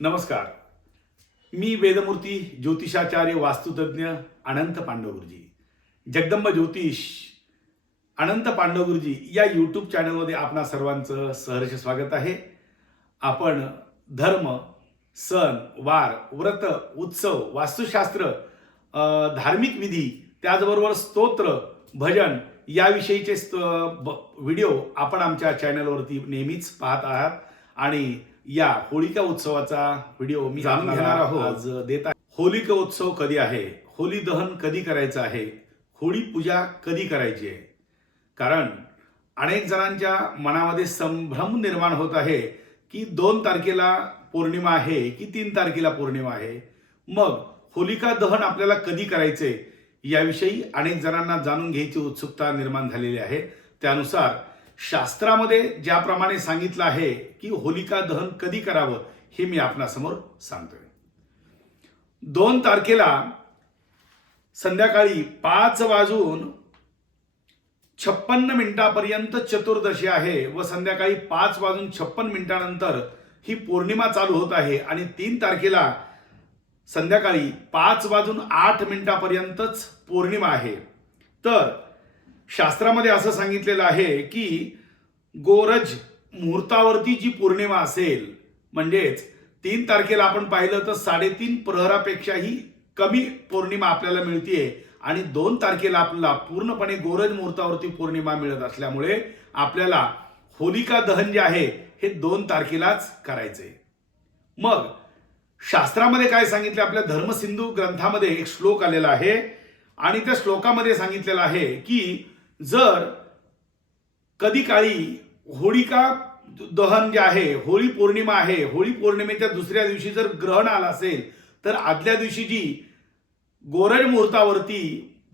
नमस्कार. मी वेदमूर्ती ज्योतिषाचार्य वास्तुतज्ञ अनंत पांडवगुरुजी, जगदंब ज्योतिष अनंत पांडवगुरुजी या यूट्यूब चॅनलमध्ये आपणा सर्वांचं सहर्ष स्वागत आहे. आपण धर्म, सण, वार, व्रत, उत्सव, वास्तुशास्त्र, धार्मिक विधी, त्याचबरोबर स्तोत्र, भजन याविषयीचे व्हिडिओ आपण आमच्या चॅनलवरती नेहमीच पाहत आहात आणि या होलिका उत्सवाचा व्हिडिओ मी जाणून घेणार आहोत आज देत आहे. होलिका उत्सव कधी आहे, होली दहन कधी करायचं आहे, होळी पूजा कधी करायची आहे. कारण अनेक जणांच्या मनामध्ये संभ्रम निर्माण होत आहे की 2 तारखेला पौर्णिमा आहे की 3 तारखेला पौर्णिमा आहे. मग होलिका दहन आपल्याला कधी करायचे याविषयी अनेक जणांना जाणून घ्यायची उत्सुकता निर्माण झालेली आहे. त्यानुसार शास्त्रामध्ये ज्याप्रमाणे सांगितलं आहे की होलिका दहन कधी करावं हे मी आपणासमोर सांगतोय. 2 तारखेला संध्याकाळी 5:56 चतुर्दशी आहे व संध्याकाळी 5:56 ही पौर्णिमा चालू होत आहे आणि 3 तारखेला संध्याकाळी 5:08 पौर्णिमा आहे. तर शास्त्रामध्ये असं सांगितलेलं आहे की गोरज मुहूर्तावरती जी पौर्णिमा असेल, म्हणजेच 3 तारखेला आपण पाहिलं तर 3.5 प्रहरापेक्षाही कमी पौर्णिमा आपल्याला मिळतीये आणि 2 तारखेला आपल्याला पूर्णपणे गोरज मुहूर्तावरती पौर्णिमा मिळत असल्यामुळे आपल्याला होलिका दहन जे आहे हे 2 तारखेलाच करायचंय. मग शास्त्रामध्ये काय सांगितलं, आपल्या धर्मसिंधू ग्रंथामध्ये एक श्लोक आलेला आहे आणि त्या श्लोकामध्ये सांगितलेलं आहे की जर कधी काळी होलिका दहन जे आहे, होळी पौर्णिमा आहे, होळी पौर्णिमेच्या दुसऱ्या दिवशी जर ग्रहण आलं असेल तर आदल्या दिवशी जी गोरज मुहूर्तावरती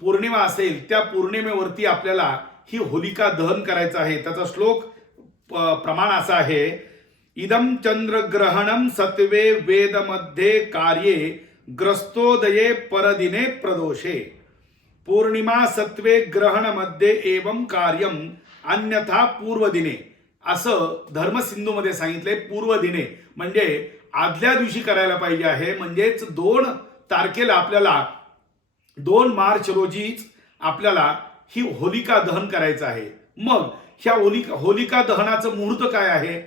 पौर्णिमा असेल त्या पौर्णिमेवरती आपल्याला ही होलिका दहन करायचं आहे. त्याचा श्लोक प्रमाण असं आहे, इदम चंद्रग्रहणम सत्वे वेदमध्ये कार्ये ग्रस्तोदये परदिने प्रदोषे पौर्णिमा सत्वे ग्रहणमध्ये एवं कार्यम अन्यथा पूर्वदिने. असं धर्मसिंधूमध्ये सांगितलंय. पूर्वदिने म्हणजे आदल्या दिवशी करायला पाहिजे आहे. म्हणजेच 2 तारखेला आपल्याला 2 मार्च रोजीच आपल्याला ही होलिका दहन करायचं आहे. मग ह्या होलिका दहनाचं मुहूर्त काय आहे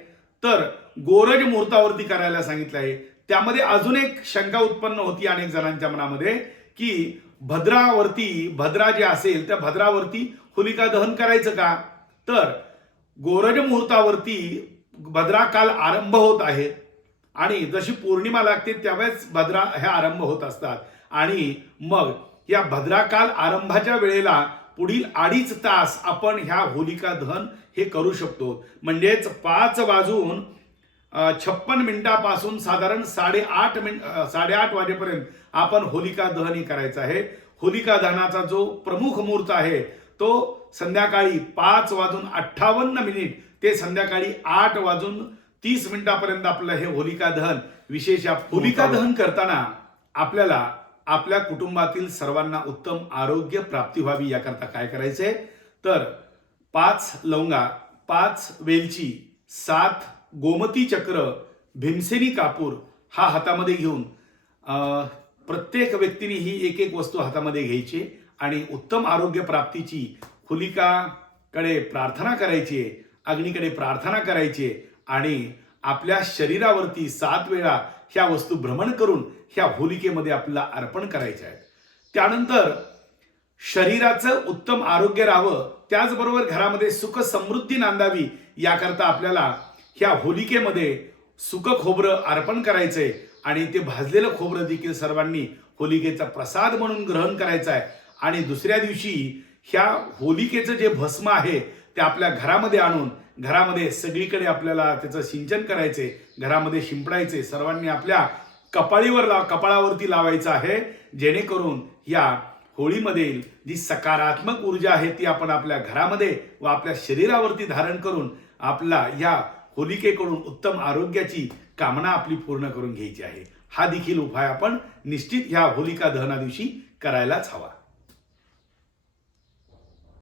तर गोरज मुहूर्तावरती करायला सांगितलं आहे. त्यामध्ये अजून एक शंका उत्पन्न होती अनेक जणांच्या मनामध्ये की भद्रा जे असेल त्या भद्रावरती होलिका दहन करायचं का. तर गोरज मुहूर्तावरती भद्रा काल आरंभ होत आहे आणि जशी पौर्णिमा लागते त्यावेळेस भद्रा ह्या आरंभ होत असतात आणि मग या भद्रा काल आरंभाच्या वेळेला पुढील 2.5 तास आपण ह्या होलिका दहन हे करू शकतो. म्हणजेच 5:56 पासून साधारण 8:30 वाजेपर्यंत आपण होलिका दहन हे करायचं आहे. होलिका दहनाचा जो प्रमुख मुहूर्त आहे तो संध्याकाळी 5:58 ते संध्याकाळी 8:30 आपलं हे होलिका दहन विशेष. होलिका दहन करताना आपल्याला आपल्या कुटुंबातील सर्वांना उत्तम आरोग्य प्राप्ती व्हावी याकरता काय करायचंय तर 5 लवंगा, 5 वेलची, 7 गोमती चक्र, भीमसेनी कापूर हा हातामध्ये घेऊन प्रत्येक व्यक्तीने ही एक वस्तू हातामध्ये घ्यायची आणि उत्तम आरोग्य प्राप्तीची होलिकाकडे प्रार्थना करायची, अग्नीकडे प्रार्थना करायची आणि आपल्या शरीरावरती 7 वेळा ह्या वस्तू भ्रमण करून ह्या होलिकेमध्ये आपल्याला अर्पण करायचे आहेत. त्यानंतर शरीराचं उत्तम आरोग्य राहावं, त्याचबरोबर घरामध्ये सुख समृद्धी नांदावी याकरता आपल्याला ह्या होलिकेमध्ये सुक खोबरं अर्पण करायचंय आणि ते भाजलेलं खोबरं देखील सर्वांनी होलिकेचा प्रसाद म्हणून ग्रहण करायचं आहे. आणि दुसऱ्या दिवशी ह्या होलिकेचं जे भस्म आहे ते आपल्या घरामध्ये आणून घरामध्ये सगळीकडे आपल्याला त्याचं सिंचन करायचे, घरामध्ये शिंपडायचे, सर्वांनी आपल्या कपाळावरती लावायचं आहे, जेणेकरून या होळीमधील जी सकारात्मक ऊर्जा आहे ती आपण आपल्या घरामध्ये व आपल्या शरीरावरती धारण करून आपला या होलिकेकडून उत्तम आरोग्याची कामना आपली पूर्ण करून घ्यायची आहे. हा देखील उपाय आपण निश्चित ह्या होलिका दहना दिवशी करायलाच हवा.